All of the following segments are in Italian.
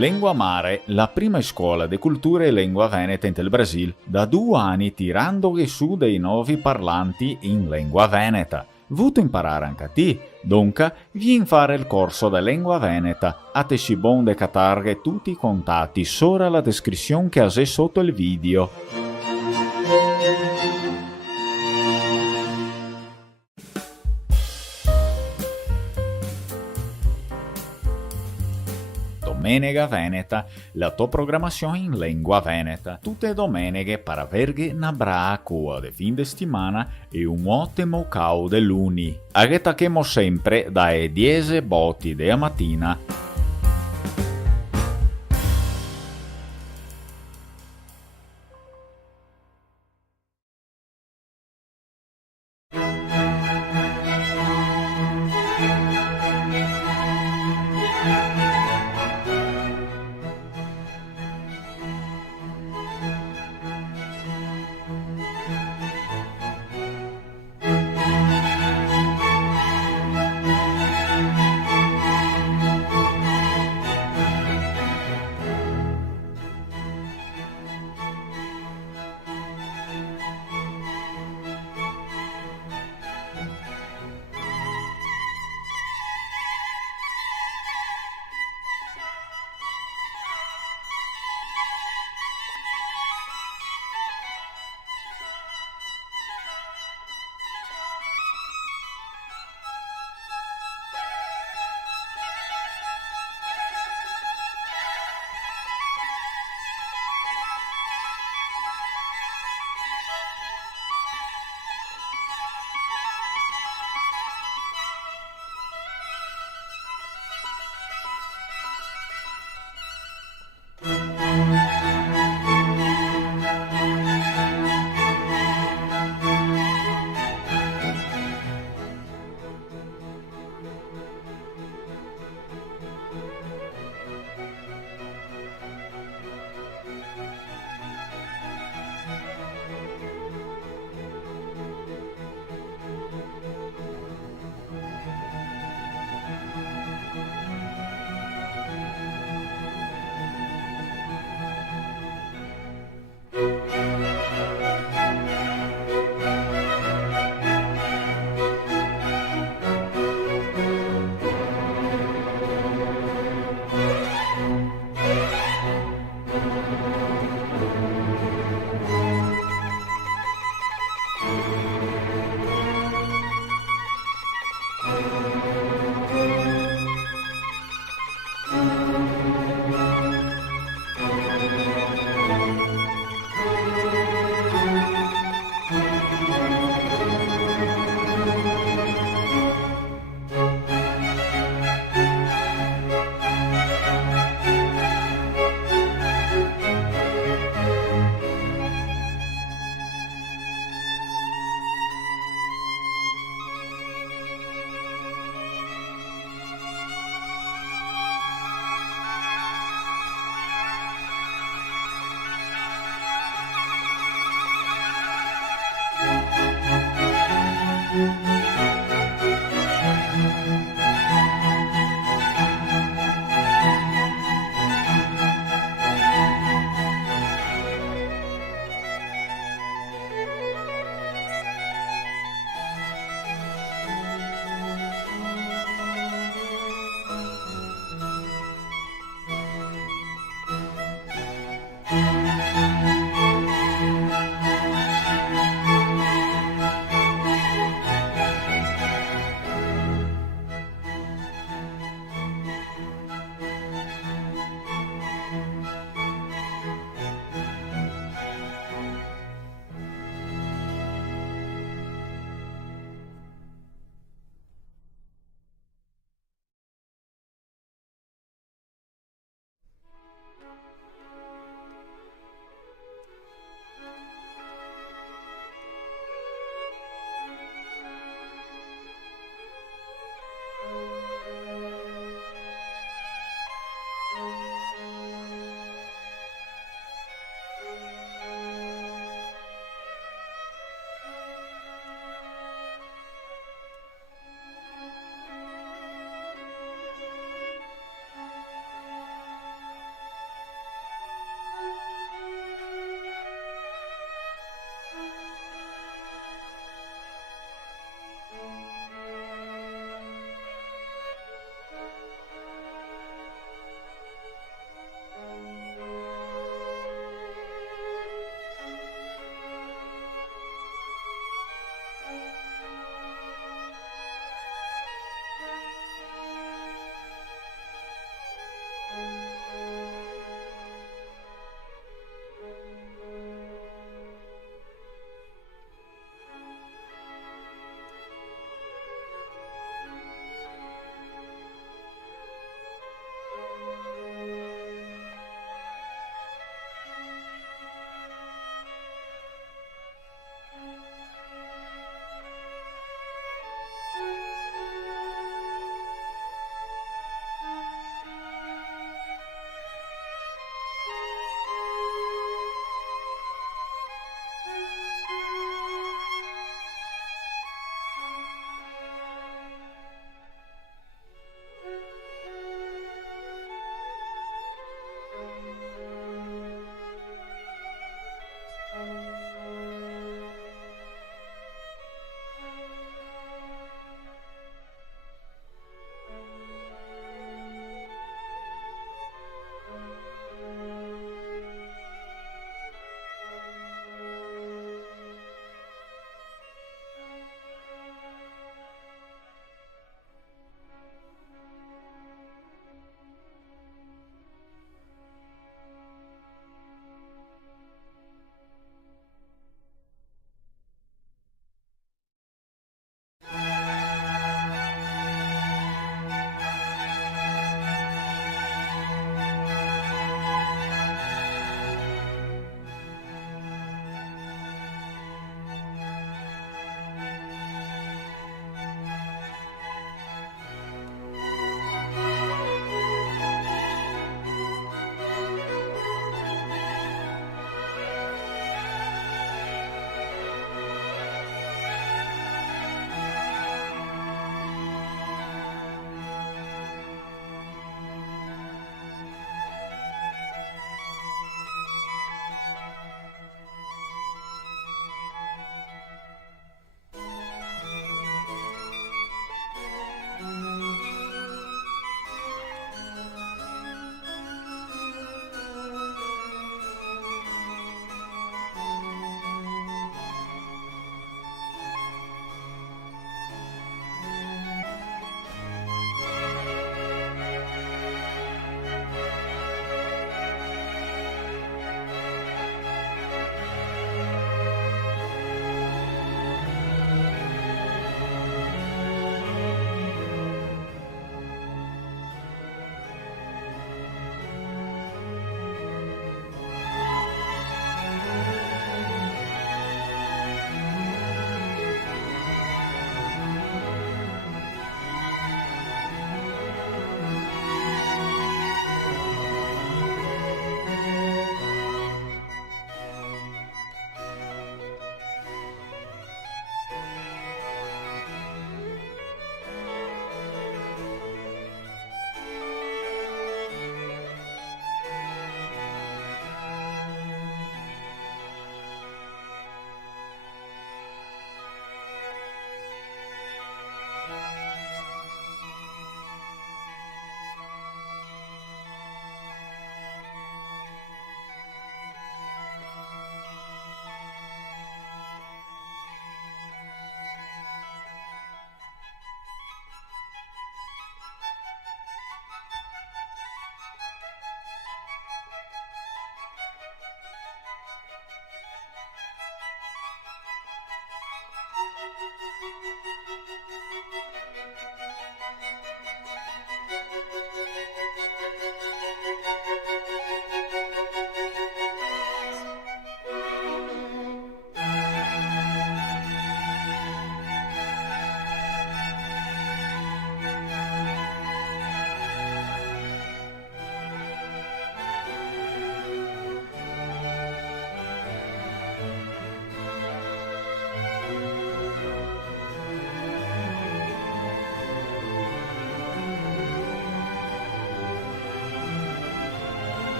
Lengua Mare, la prima scuola di cultura e lingua veneta in Brasil, da 2 anni tirando su dei nuovi parlanti in lingua veneta. Vuto imparare anche a te, dunque vieni fare il corso di lingua veneta. A te si bon de catarghe tutti i contatti sopra la descrizione che hai sotto il video. Domenica Veneta, la tua programmazione in lingua veneta. Tutte domeniche per averghe una brava cua di fin de settimana e un ottimo cau de luni. Aghetachemo sempre dalle 10 botti della mattina.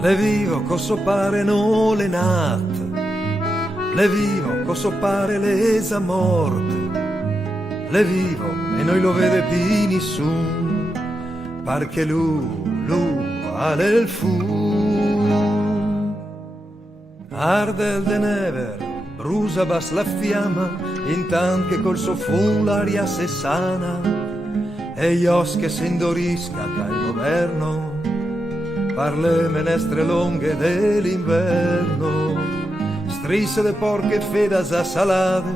Le vivo coso pare no le nat, le vivo coso pare lesa morte, le vivo e noi lo vede più nessun, perché lui ha il fu. Arde de never, brusa bas la fiamma, intanto che col suo fun l'aria se sana, e gli osche se indorisca dal governo, per le menestre lunghe dell'inverno, strise de porche fedas a salade,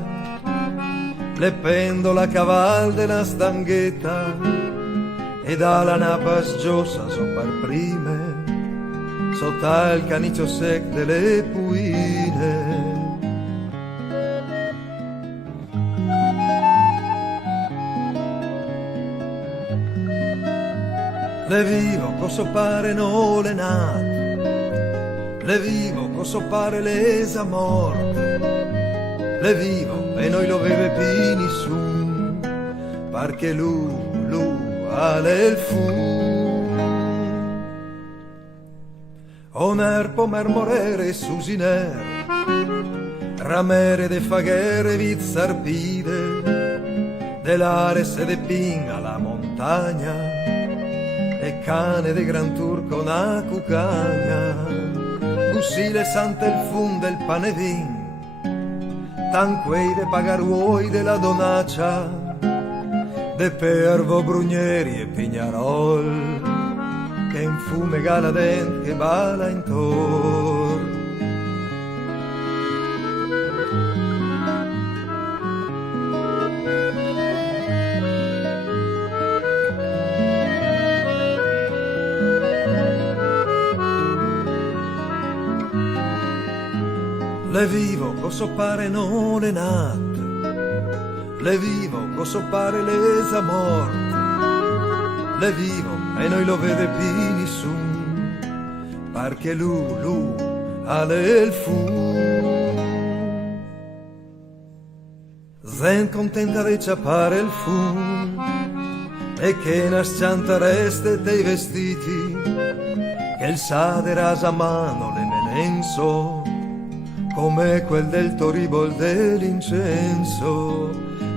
le pendole a caval della stanghetta, e dalla napa sgiosa so per prime, sotto il canicio sec delle puine. Le vivo coso pare no le nat, le vivo coso pare lesa morte, le vivo e noi lo vede più nessun, perché lui ha il fu. Omer pomer morere susiner, ramere de faghere vizzarpide, dell'ares e de pinga la montagna, e cane de gran turco una cucagna, usile sante il fun del panevin, tanquei de pagaruoi della donaccia, de pervo brugneri e pignarol, che in fume galadent che bala intorno. Le vivo coso pare no le nat, le vivo coso pare lesa morte, le vivo e noi lo vede più nessun, perché lui ha il fu. Zen contenta di ciappare il fun, e che nasciantareste dei vestiti, che il sade rasa a mano le menenso, come quel del toribol dell'incenso,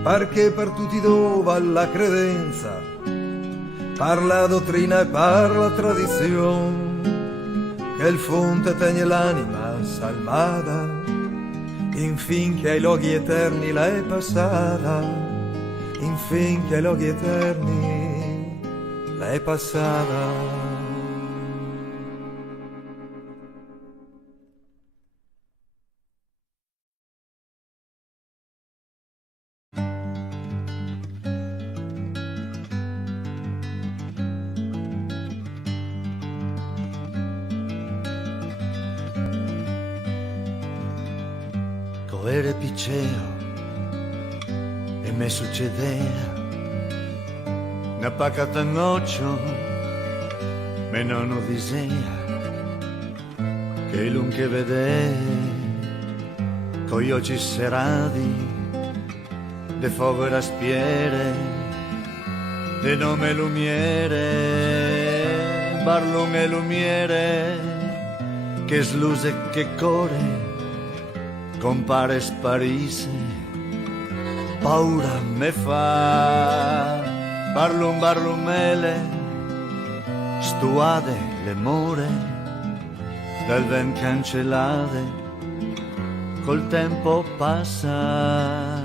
perché per tutti dova la credenza, per la dottrina e per la tradizione, che il fonte tegne l'anima salvata, infin che ai luoghi eterni la è passata, infin che ai luoghi eterni la è passata. Era picceo e me succedea una pacata noche, me non disegna che l'un che vede coi occhi serrati de fuoco raspiere de nome lumiere barlum e lumiere che sluse che core compare sparise, paura me fa, barlum barlumele, stuade le more, dal ven cancellate, col tempo passa.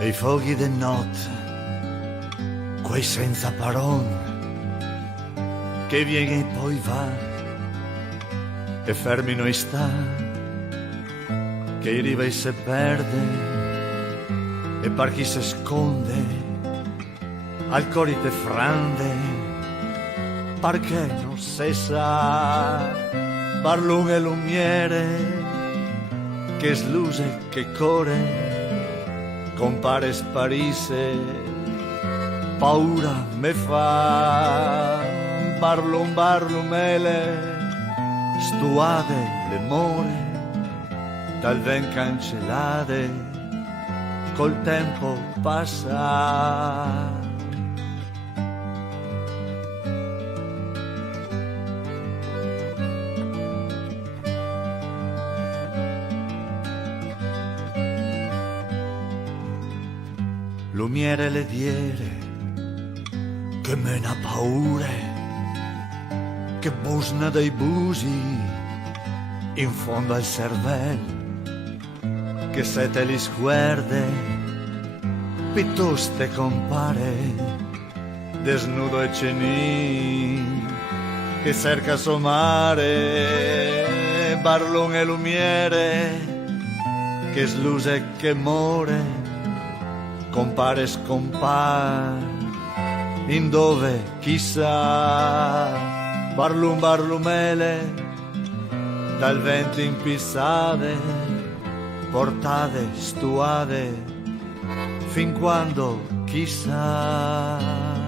E i fuochi de notte, quei senza parole, che viene e poi va, e fermi noi sta, che arriva e se perde, e per chi si sconde, al cori te frande, perché non si sa, par lunghe lumiere, che sluse, che core, compare sparise, paura me fa. Barlum barlumele, stuade le more, dal ven cancellate, col tempo passa. Lumiere lediere che mena paure, che busna dei busi in fondo al cervello, che se te li sguarde piuttosto compare desnudo e cenin, che cerca somare barlun e lumiere, che sluse e che more, compare e scompare, in dove chissà, barlum barlumele, dal vento impissate, portate stuate, fin quando chissà.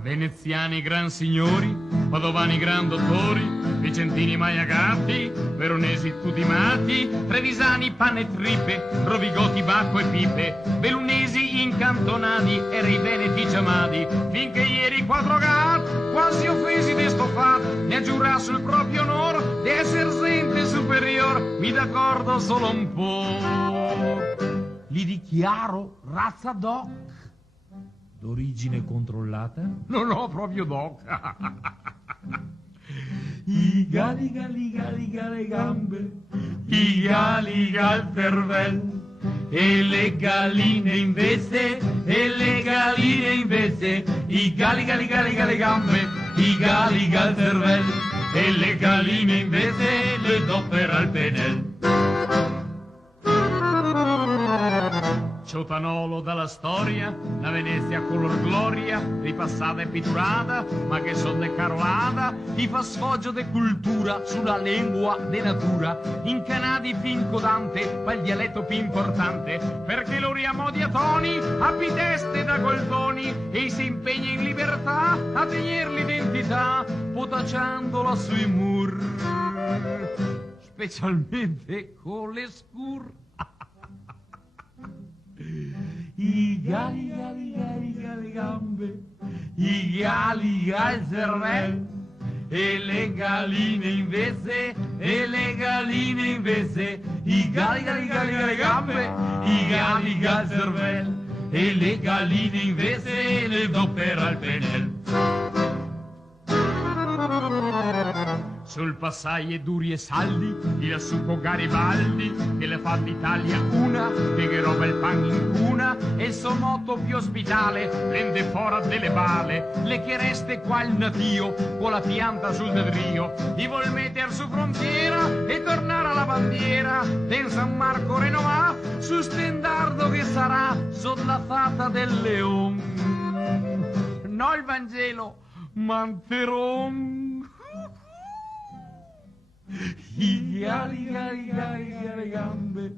Veneziani gran signori, padovani gran dottori, vicentini maiagati, veronesi tutti matti, trevisani panne e trippe, rovigoti bacco e pipe, bellunesi incantonati e i veneti chiamati, finché ieri quattro gat, quasi offesi de sto fat, ne aggiura sul proprio onor di essere gente superior, mi d'accordo solo un po'. Li dichiaro razza doc. D'origine controllata? Non ho proprio doc. I gali gali gali gali gambe, i gali gal cervello, e le galline invece, e le galline invece, i gali gali gali gali gambe, i gali gal cervello, e le galline invece le do per al penel. Ciotanolo dalla storia, la Venezia color gloria, ripassata e pitturata, ma che son decarolata, ti fa sfoggio de cultura sulla lingua de natura, incanati fin codante, ma il dialetto più importante, perché lo riamodi a toni, abbi teste da goldoni, e si impegna in libertà a tenere l'identità, potacciandola sui mur, specialmente con le scur. I gali gali gali gali gambe, i gali al cervello, e le galline invece, e le galline invece, i gali gali gali gali gambe, i gali al cervello, e le galline invece le do per al penel. Sul passaie duri e saldi, di lassù con Garibaldi, che le fa d'Italia una, che roba il pan in cuna, e il suo motto più ospitale, prende fora delle bale, le che reste qua il natio, con la pianta sul vedrio, i vuol metter su frontiera, e tornare alla bandiera, del San Marco Renovà, su stendardo che sarà, sotto la fata del leon. No il Vangelo, Manteron. I gali gali gali gali gambe,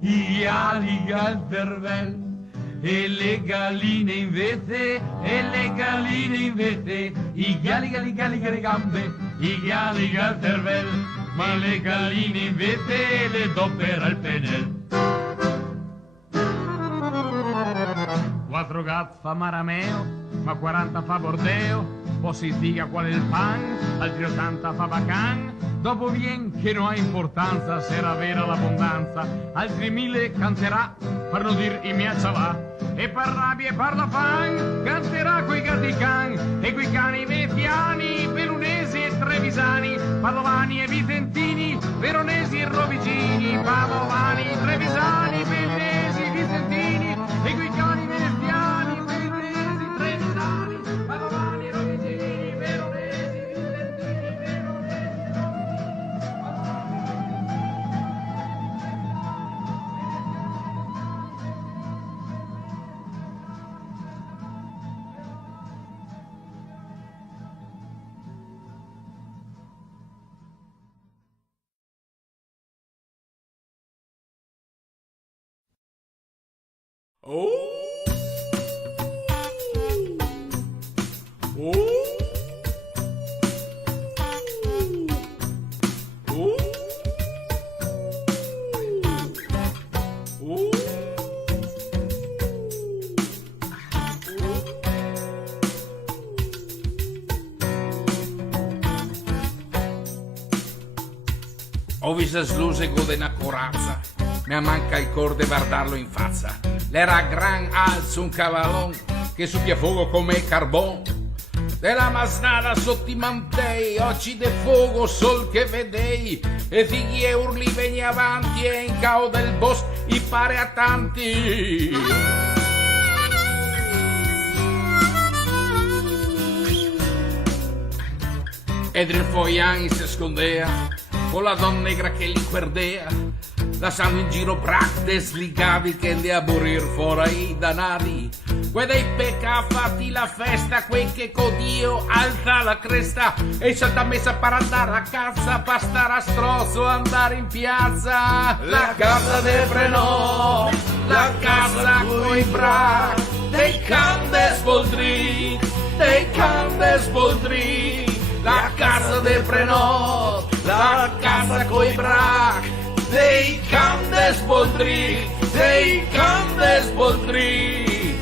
i gali al cervello, e le galline invece, e le galline invece, i gali gali gali gali gambe, i gali al cervello, ma le galline invece le do per al penel. Quattro gat fa marameo, ma 40 fa bordeo, poi si dica qual è il pan, altri 80 fa bacan, dopo vien che non ha importanza se era vera l'abbondanza, altri 1000 canterà, per non dir i mia ciavà, e per rabbia e per la fan, canterà coi gatti can, e quei cani veneziani, bellunesi e trevisani, padovani e vicentini, veronesi e rovigini, padovani, trevisani, bellunesi, vicentini, e quei cani veneziani, bellunesi, trevisani, padovani, rovigini, veronesi, vicentini, veronesi, Ho visto sluse de una corazza, mi manca il cor de guardarlo in faccia. L'era gran alzo un cavallon che suppia fuoco come carbon. Della masnada sotto i mantei, occhi de fuoco sol che vedei. E figli e urli vegni avanti e in cao del bosco i pare a tanti. Ed il foian si scondea con la donna negra che li querdea, lasciando in giro brac desligavi che ne a morir fuori i danari. Quei dei pecca fatti la festa, quei che con Dio alza la cresta e salta messa per andare a casa, bastare a strozzo andare in piazza. La casa de frenò, la casa coi brac, dei can de spoldri, dei can de spoldri. La casa de frenò, la casa coi brac, dei can de spoldri, dei can de spoldri.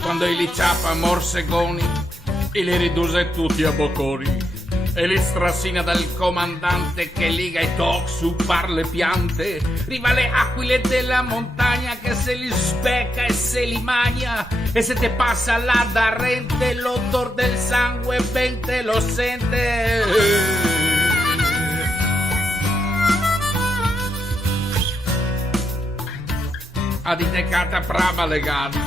Quando li ciappa morsegoni e li riduce tutti a bocconi. E li strassina dal comandante che liga i toc su par le piante. Riva le aquile della montagna che se li specca e se li magna. E se te passa là da rente l'odor del sangue ben te lo sente. Aditecata brava legati,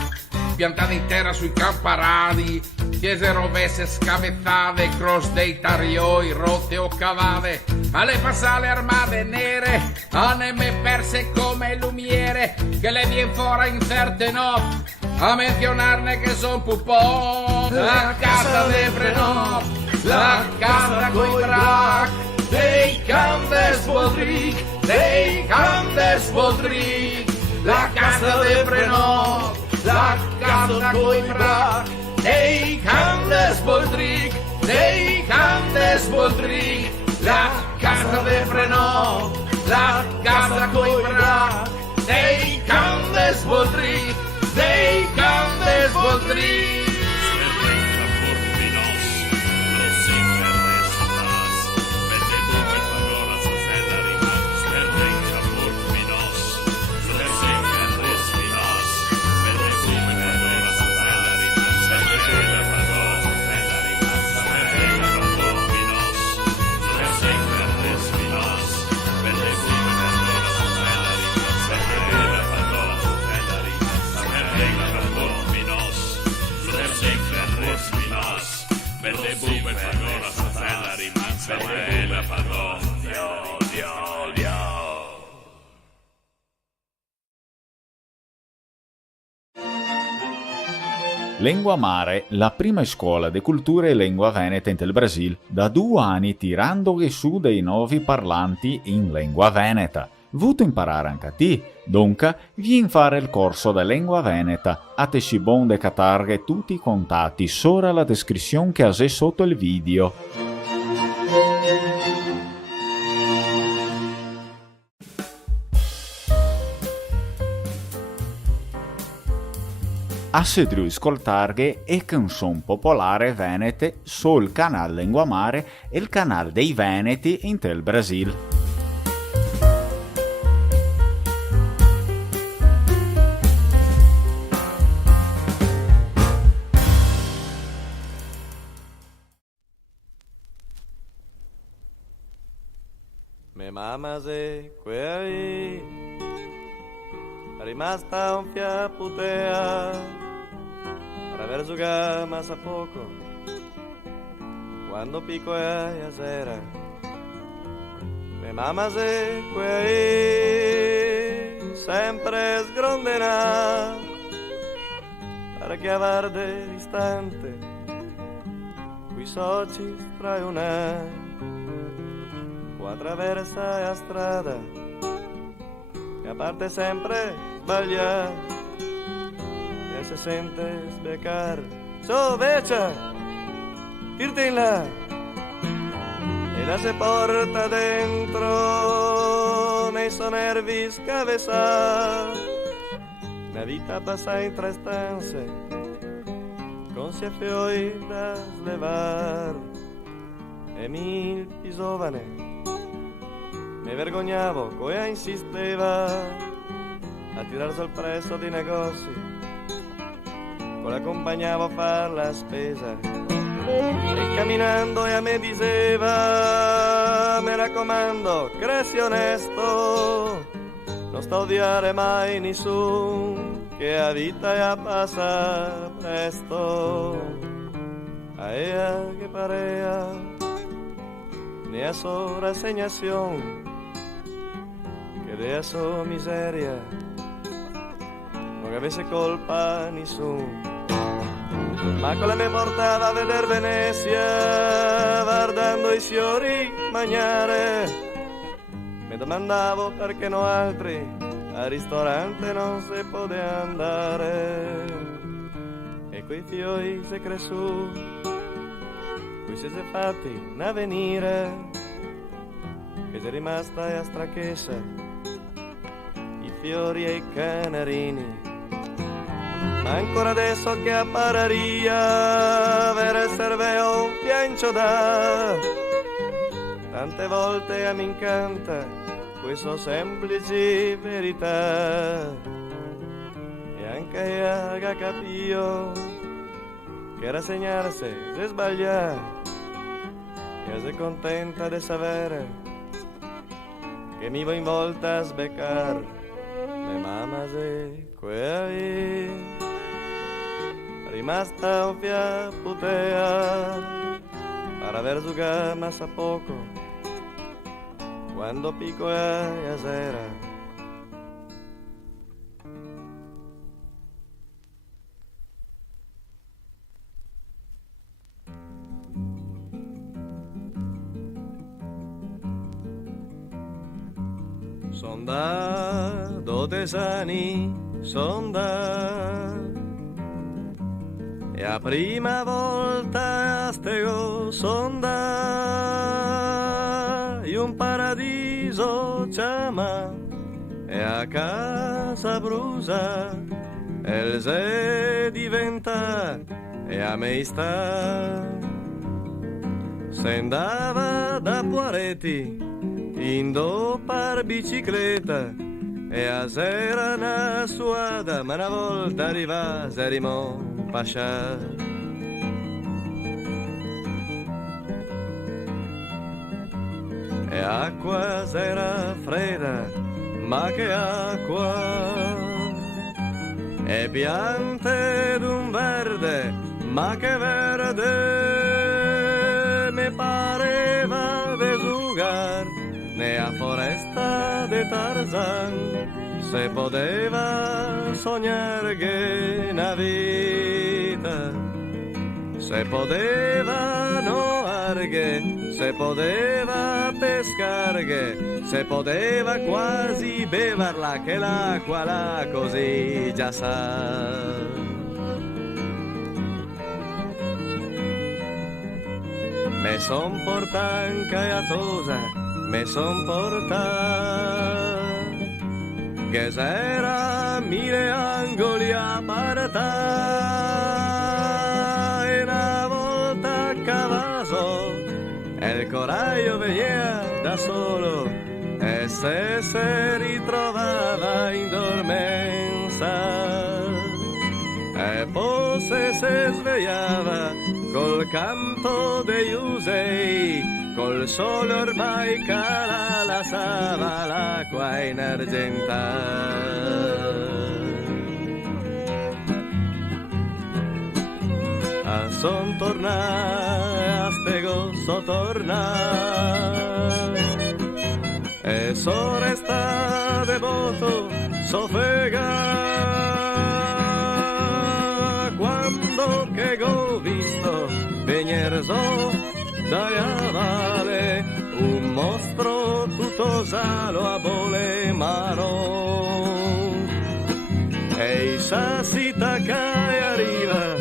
piantata in terra sui camparani. Chiese rovesse scavezzate, cross dei tarioi rotte o cavate, alle passale armate nere, anime perse come lumiere, che le vien fuori in certe notti, a menzionarne che son pupò. La casa de frenò, la casa coi brac, dei can de spoldri, dei can de spoldri. La casa de frenò, la casa coi brac, dei can de spoldric, dei can de spoldric. La casa de frenò, la casa coi brac, dei can de spoldric, dei can de spoldric. Lengua Mare, la prima scuola di cultura e lingua veneta in Brasil, da 2 anni tirando su dei nuovi parlanti in lingua veneta. Vuto imparare anche a te, dunque vieni fare il corso di lingua veneta, a te si bon de catarghe tutti i contatti sopra la descrizione che hai sotto il video. Assedriu ascoltarghe e canzone popolare venete sul canale Lengua Mare e il canale dei Veneti in tel Brasil. Me mamma se qui rimasta un fiaputea per aver giocato ma sa poco quando pico è a sera. Me mamma se qui sempre sgrondena perché a Varde distante qui soci tra una qua attraversa la strada e a parte sempre sbaglia e si sente sbeccar so vecia irte in là e la se porta dentro nei suoi nervi scavesà la vita passa in 3 stanze con sia fioi da slevar e mi più giovane mi vergognavo coia insisteva a tirar sul prezzo di negozi con l'accompagnavo a far la spesa e camminando e a me diceva mi raccomando cresci onesto non sto a odiare mai nessuno che a vita ya passa presto a ella que parea ne a su resignación que de a su miseria non avesse colpa nessuno ma con la me portava a veder Venezia guardando i fiori magnare mi domandavo perché no altri al ristorante non si poteva andare e quei fiori si cresciù qui si è fatti una venire che si è rimasta a strachessa i fiori e i canarini ma ancora adesso che appararia avere serveo un piancio da tante volte a mi incanta questa semplice verità e anche ella capio che rassegnarsi se sbaglia e se contenta di sapere che mi va in volta a sbeccar le mamma se qui rimasta un fiaputea per aver giocato massa poco quando pico e sera son da 12 anni son da e a prima volta stego son da e un paradiso chiama e a casa brusa el se diventa e a me sta se andava da Poareti indo par bicicletta e a sera na suada ma una volta arriva serimo pascià e acqua sera fredda ma che acqua e piante d'un verde ma che verde mi pareva de lugar ne a foresta de Tarzan se poteva sognare che una vita se poteva no arghe se poteva pescarghe se poteva quasi beverla che l'acqua là così già sa me son portan caiatosa me son portan che s'era mille angoli a parta e una volta a cavaso e il coraio veniva da solo e se ritrovava in dormenza e poi se svegliava col canto degli usei col sole ormai cala la sava l'acqua in argenta a son torna a stego so torna e so resta devoto so fega dalla valle, un mostro tutto giallo a bole mano. E i sassi taccai arriva,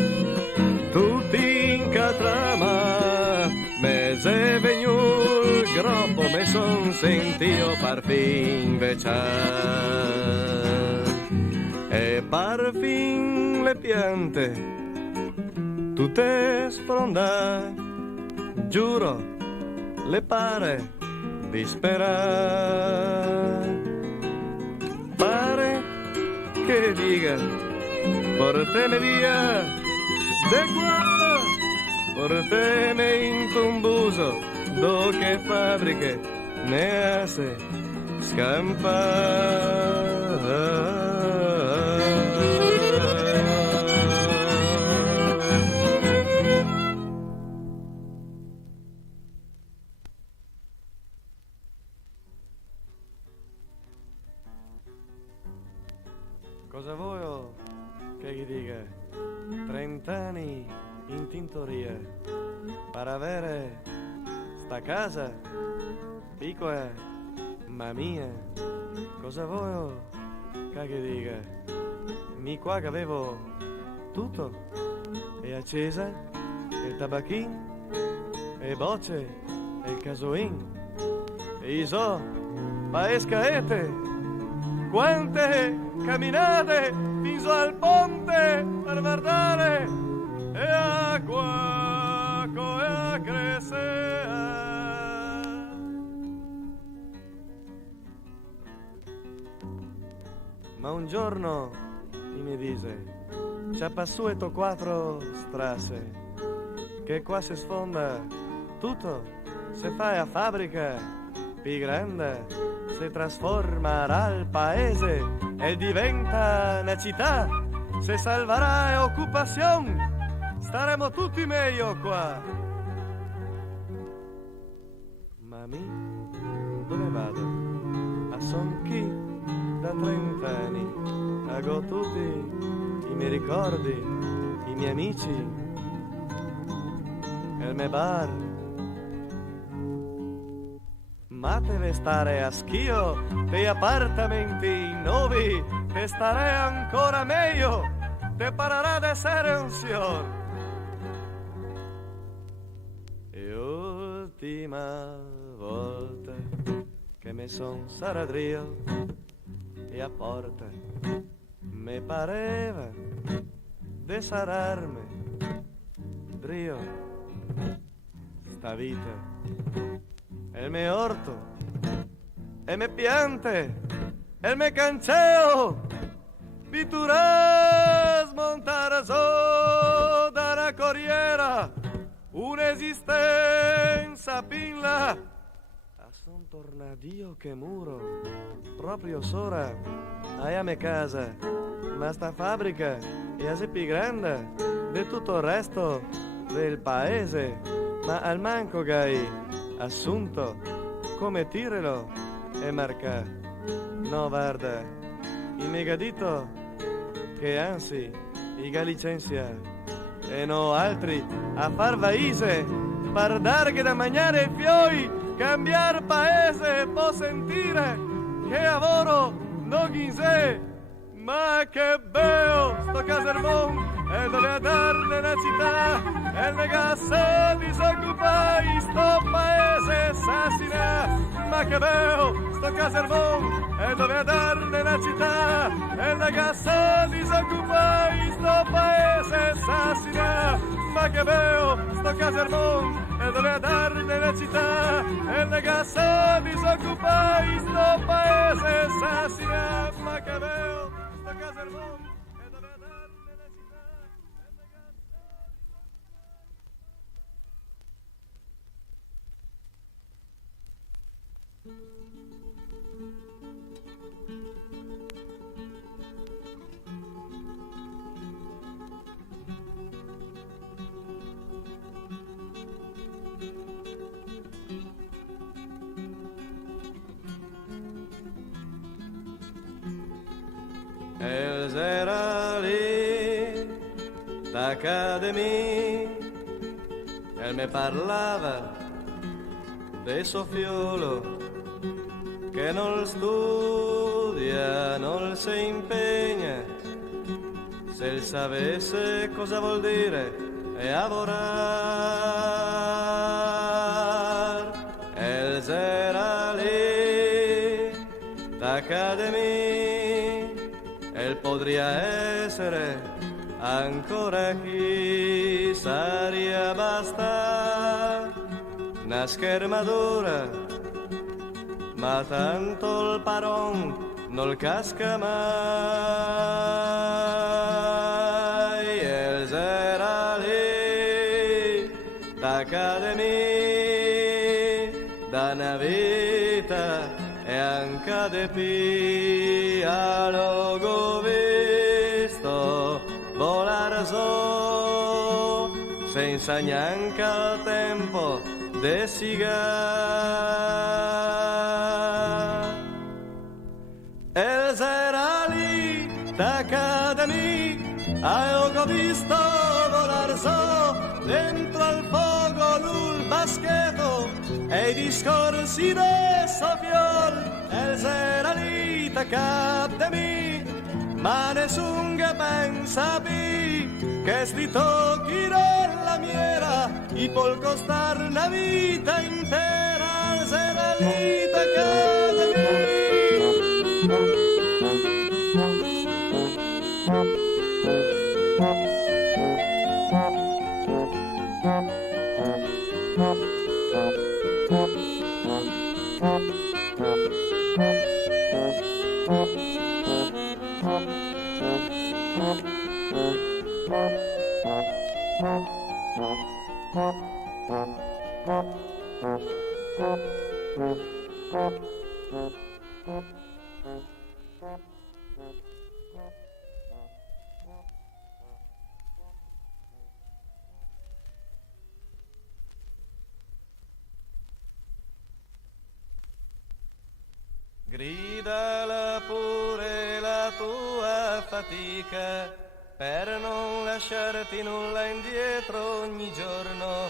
tutti in catrama, mese vegnul groppo me son sentio parfin veciar. E parfin le piante, tutte sfronda, giuro, le pare disperar. Pare che diga, porteme via, de qua, porteme in tumbuso, do che fabbriche ne hace scampar. Cosa vuoi che gli dica? 30 anni in tintoria per avere sta casa piccola ma mia. Cosa vuoi che gli dica? Mi qua che avevo tutto, e accesa, e il tabachin, e bocce, e il casoin, e iso, paescaete. Quante camminate fino al ponte per guardare e acqua come crescere. Ma un giorno mi dice, c'ha passueto 4 strasse, che qua si sfonda tutto, se fai a fabbrica più grande, si trasformerà il paese e diventa una città, se salverà occupazione, staremo tutti meglio qua. Mami, dove vado? A son chi da 30 anni, ago tutti i miei ricordi, i miei amici, il mio bar. Ma deve stare a schio, dei appartamenti nuovi, te stare ancora meglio, te parerà ad essere un signor. E ultima volta che mi son saradrio e a porta mi pareva de sararme drio sta vita. El mio orto, e me piante, el me canceo, pittura smontare so da una corriera, un'esistenza pinla. A son tornadio che muro, proprio sora, hai a me casa, ma sta fabbrica è assai più grande di tutto il resto del paese, ma al manco gai assunto come tirelo e marca. No, guarda, il megadito che anzi i licenzia e no altri a far vaise per darghe da mangiare i fioi, cambiar paese può sentire che lavoro non in sé, ma che bello sto casermon e dove darne la città e negassa disoccupai sto paese s'assina, ma che bello sto casermon e dove darne la città e negassa disoccupai sto paese s'assina, ma che bello sto casermon e dove darne la città e negassa disoccupai sto paese s'assina, ma che bello sto casermon. Els era lì d'accademia, el me parlava de soffiolo che non studia, non si impegna, se il sapesse cosa vuol dire è lavorar. El era lì d'academia, el podría essere ancora chi saria basta una schermatura, ma tanto il paron non casca mai. El era lì d'academia, da una vita e anche de pia l'ho visto volar so, senza neanche il tempo de sigar. El era lì d'academia, ho visto volar so, dentro al fuoco l'ul baschetto e i discorsi de Sofiol. El era lì d'academia, ma nessun che pensa più che sti tocchi della miera i può costare una vita intera. El era lì d'academia. Gridala pure la tua fatica per non lasciarti nulla indietro ogni giorno,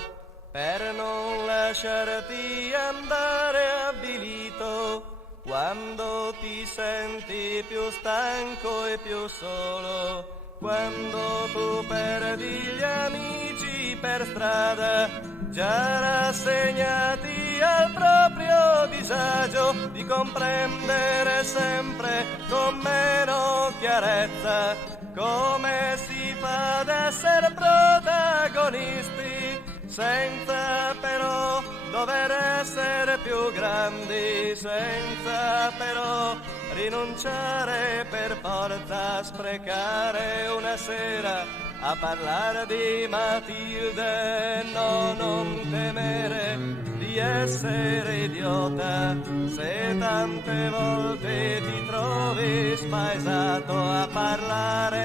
per non lasciarti andare avvilito quando ti senti più stanco e più solo, quando tu perdi gli amici per strada, già rassegnati al proprio disagio di comprendere sempre con meno chiarezza come si fa ad essere protagonisti senza però dover essere più grandi, senza però rinunciare per forza a sprecare una sera a parlare di Matilde. No, non temere di essere idiota se tante volte ti trovi spaesato a parlare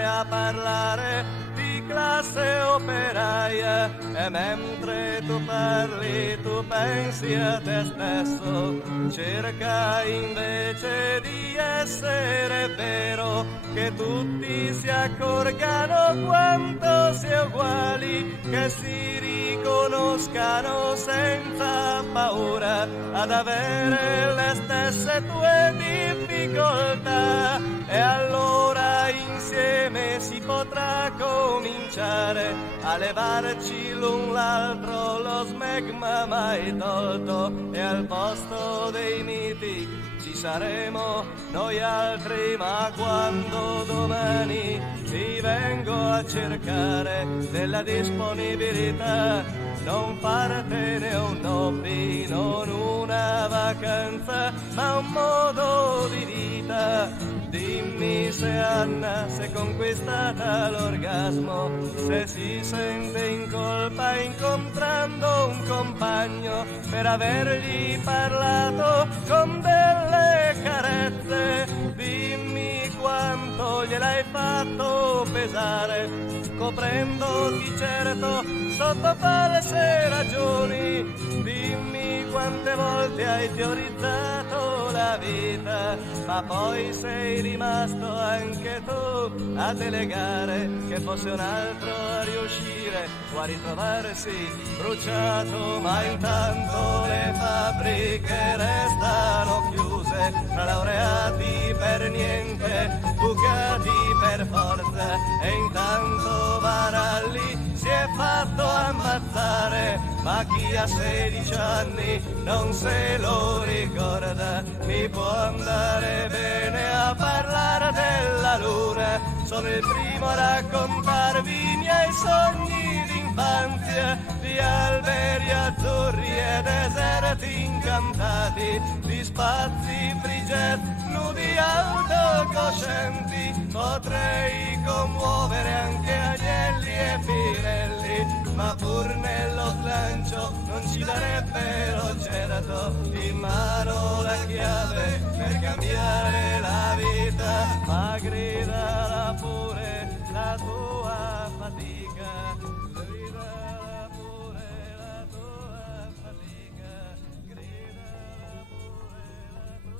di classe operaia, e mentre tu parli tu pensi a te stesso, cerca invece di essere vero, che tutti si accorgano quanto si è uguali, che si riconoscano senza paura ad avere le stesse tue difficoltà, e allora insieme si potrà cominciare a levarci l'un l'altro lo smegma mai tolto, e al posto dei miti ci saremo noi altri. Ma quando domani ti vengo a cercare della disponibilità, non fartene un hobby, non una vacanza, ma un modo di vita. Dimmi se Anna si è conquistata l'orgasmo, se si sente in colpa incontrando un compagno per avergli parlato con delle carezze. Dimmi quanto gliel'hai fatto pesare, scoprendoti certo sotto false ragioni. Dimmi quante volte hai teorizzato la vita, ma poi sei rimasto anche tu a delegare che fosse un altro a riuscire o a ritrovarsi bruciato, ma intanto le fabbriche restano chiuse, tra laureati per niente, bucati per forza, e intanto Maralli si è fatto ammazzare, ma chi ha 16 anni non se lo ricorda. Mi può andare bene a parlare della luna, sono il primo a raccontarvi i miei sogni d'infanzia, di alberi azzurri e deserti incantati, di spazi frigeti, nudi autocoscienti. Potrei commuovere anche agnelli e pirelli, ma pur nello slancio non ci darebbero certo in mano la chiave per cambiare la vita, ma gridala pure la tua fatica, gridala pure la tua fatica, gridala pure la tua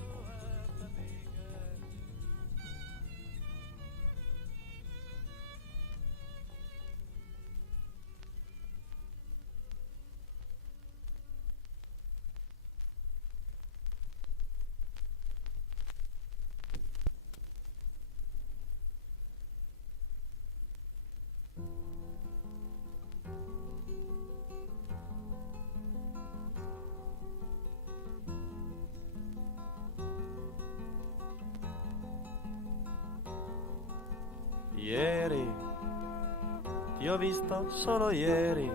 fatica. Ieri, ti ho visto solo ieri,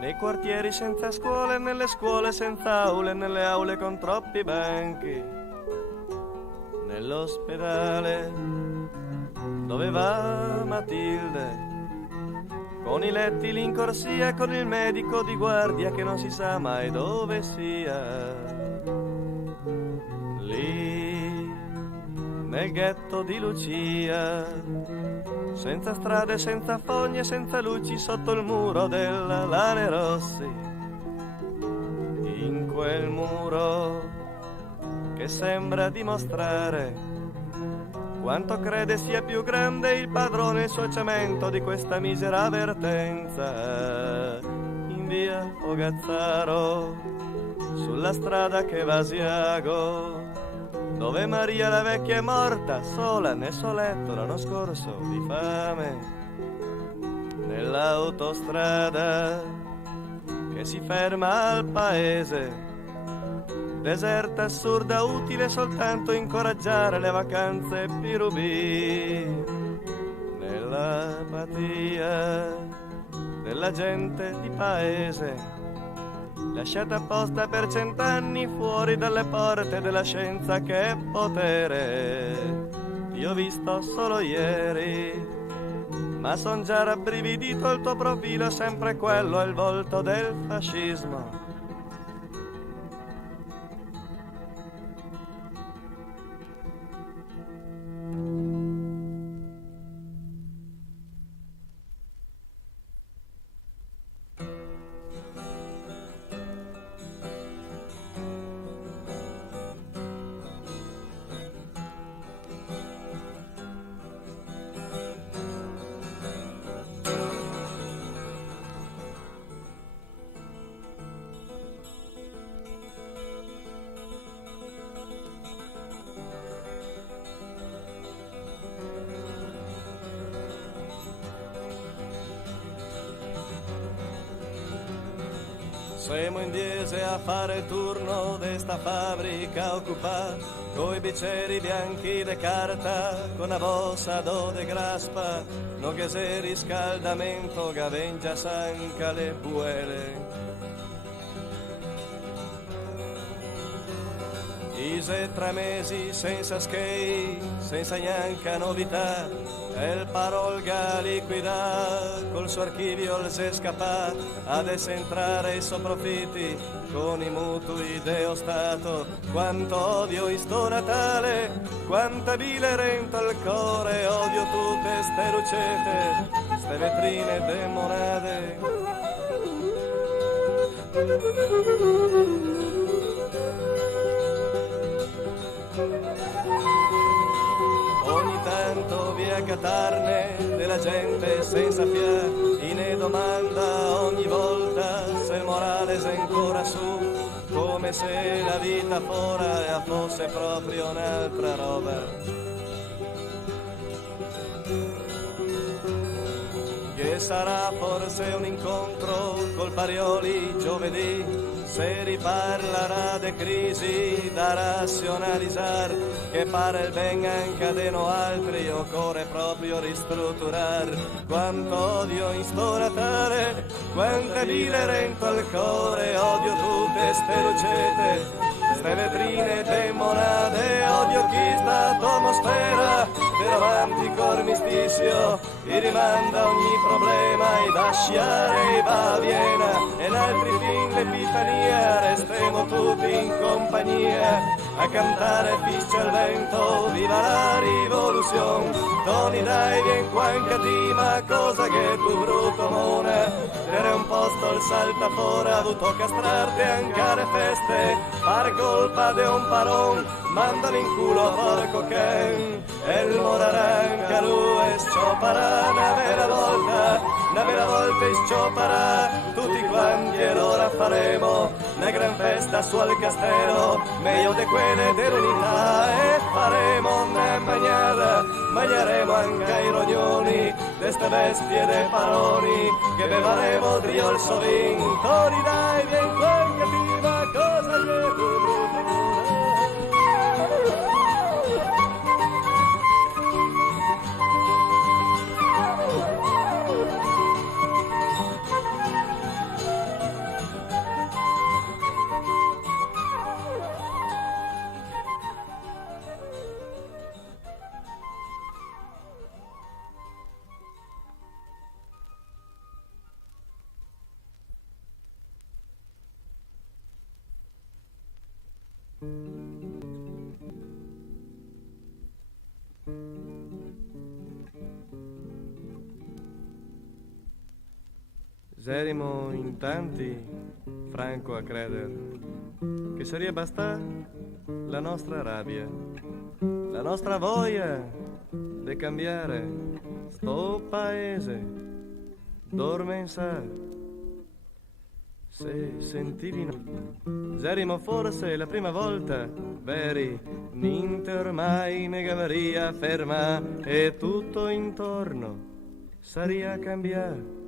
nei quartieri senza scuole, nelle scuole senza aule, nelle aule con troppi banchi, nell'ospedale dove va Matilde, con i letti lì in corsia, con il medico di guardia che non si sa mai dove sia, lì nel ghetto di Lucia, senza strade, senza fogne, senza luci, sotto il muro della Lane Rossi, in quel muro che sembra dimostrare quanto crede sia più grande il padrone e il suo cemento di questa misera avvertenza, in via Fogazzaro, sulla strada che va a Asiago, dove Maria la vecchia è morta sola nel suo letto l'anno scorso di fame, nell'autostrada che si ferma al paese, deserta, assurda, utile soltanto incoraggiare le vacanze pirubì, nell'apatia della gente di paese, lasciata apposta per 100 anni fuori dalle porte della scienza che è potere. Ti ho visto solo ieri, ma son già rabbrividito, il tuo profilo è sempre quello, è il volto del fascismo. Siamo in Diese a fare il turno de sta fabbrica occupata, coi biceri bianchi de carta, con la bossa do de graspa, no che se riscaldamento gavengia sanca le buele. Ise 3 mesi senza skate, senza neanche novità, e il parolga liquida, col suo archivio il se scappa, ad entrare i suoi profitti, con i mutui deo Stato. Quanto odio in sto Natale, quanta bile rento al core, odio tutte ste lucette, ste vetrine demorate. Ogni tanto via catarne della gente senza fiar, e ne domanda ogni volta se il morale è ancora su, come se la vita fora fosse proprio un'altra roba. Che sarà forse un incontro col Parioli giovedì, se riparlerà de crisi da razionalizzar, che pare il ben anche de no altri, occorre proprio ristrutturar. Quanto odio in sto Natale, quante vile rento al cuore, odio tutte ste lucette, ste vetrine demonate, odio chi sta atmosfera del romantico armistizio, e rimanda ogni problema e da sciare e va a Viena, e in altri fin l'epifania, restiamo tutti in compagnia a cantare fischia al vento, viva la rivoluzione. Tony dai vien qua in catima, cosa che tu brutto mona, tenere un posto al saltafora, avuto castrarti anche alle feste, fare colpa de un paron, mandalo in culo porco Ken, e il moraranca lui e scioparà una vera volta e scioparà tutti quanti, e allora faremo una gran festa su al castello, meglio di quelle dell'unità, e faremo una bagnata, bagneremo anche i rognoni d'este bestie dei paroni, che bevaremo trio il sovin. Tori dai, vien qua in cattiva, cosa che tu brutto. Saremo in tanti, franco a credere, che sarebbe basta la nostra rabbia, la nostra voglia di cambiare sto paese, dorme in sa. Se sentivi saremo forse la prima volta veri, niente ormai megavaria ferma, e tutto intorno saria cambiare.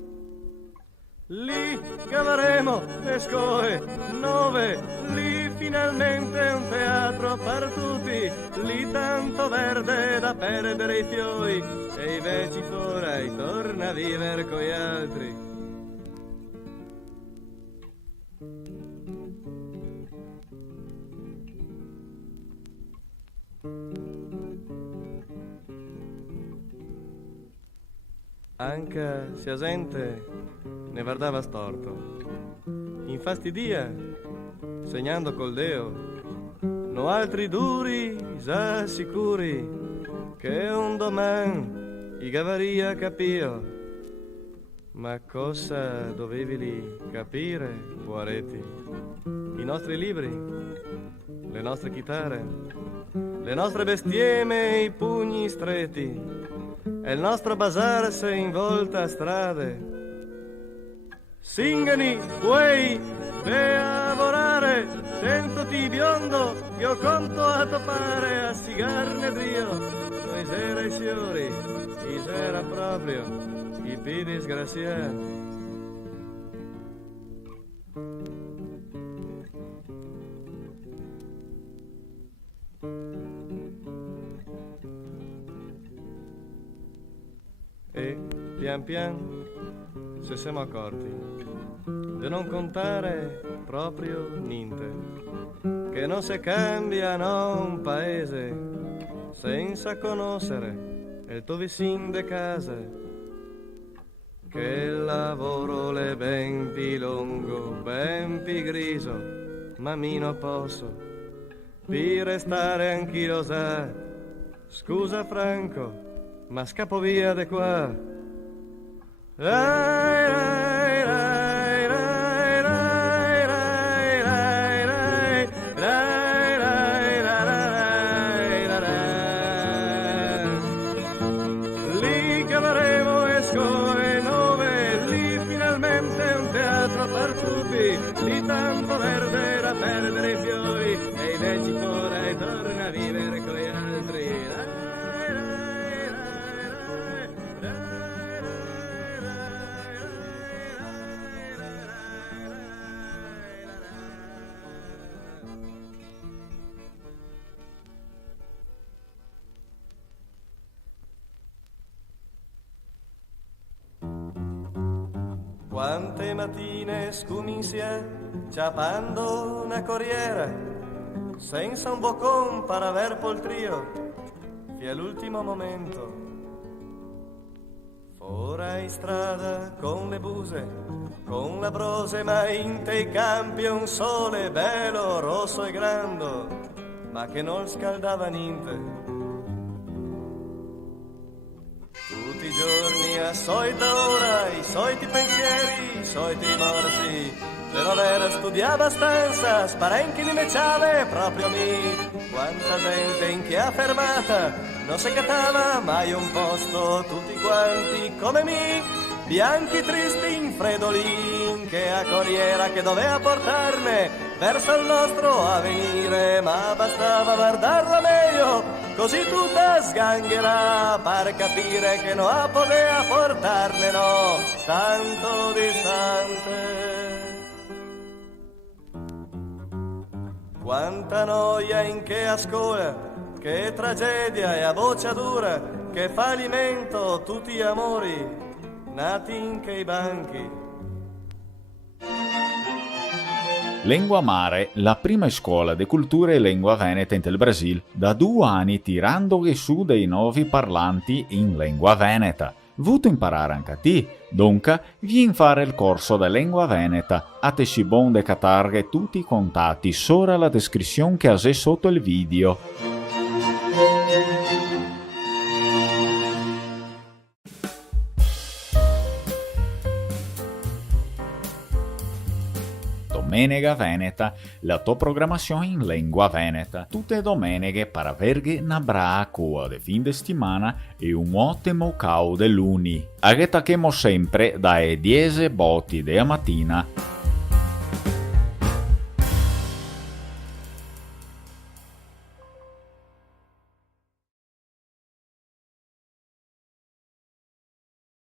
Lì cavaremo le scoe nove, lì finalmente un teatro per tutti, lì tanto verde da perdere i fiori, e invece fora e torna a vivere coi altri. Anche se a gente ne guardava storto, infastidia, segnando col deo, no altri duri, già sicuri, che un doman i gavaria capio. Ma cosa dovevi lì capire, guaretti? I nostri libri, le nostre chitarre, le nostre bestieme, i pugni stretti, e il nostro bazar se involta a strade. Singani, vuoi, ve a lavorare, sentoti biondo, io conto a topare, a sigarne drio, noi sera i fiori, i sera proprio, i piedi disgraziati. E pian pian ci siamo accorti di non contare proprio niente, che non si cambia no un paese senza conoscere il tuo vicino de casa, che il lavoro le ben più lungo, ben più griso, ma meno posso, per restare anch'io sa. Scusa Franco, ma scappo via de qua. Rai, rai, rai, rai, rai, Quante mattine scuminsia, ciapando una corriera, senza un boccon per aver poltrio, fino all'ultimo momento. Ora in strada con le buse, con la brose, ma in te campi un sole bello, rosso e grande, ma che non scaldava niente. Tutti i giorni a solita ora, i soliti pensieri, i soliti rimorsi, per aver studiato abbastanza, sparenchi di meciave proprio mi. Quanta gente in che ha fermata, non si catava mai un posto, tutti quanti come me, bianchi tristi infredolin, che a corriera che doveva portarne verso il nostro avvenire, ma bastava guardarla meglio, così tutta sganghera, per capire che non poteva portarne, no, tanto distante. Quanta noia in che a scuola, che tragedia e a bocciatura, che fallimento tutti gli amori nati in che i banchi. Lengua Mare, la prima scuola di cultura e lingua veneta in il Brasil, da 2 anni tirando su dei nuovi parlanti in lingua veneta. Vuto imparare anche a te, dunque vieni fare il corso di lingua veneta. A te si bon de catarghe tutti i contatti sopra la descrizione che hai sotto il video. Domenica Veneta, la tua programmazione in lingua veneta. Tutte domeniche per averghe una brava cua di fin de settimana e un ottimo cau de luni. Aghetachemo sempre dalle 10 botti della mattina.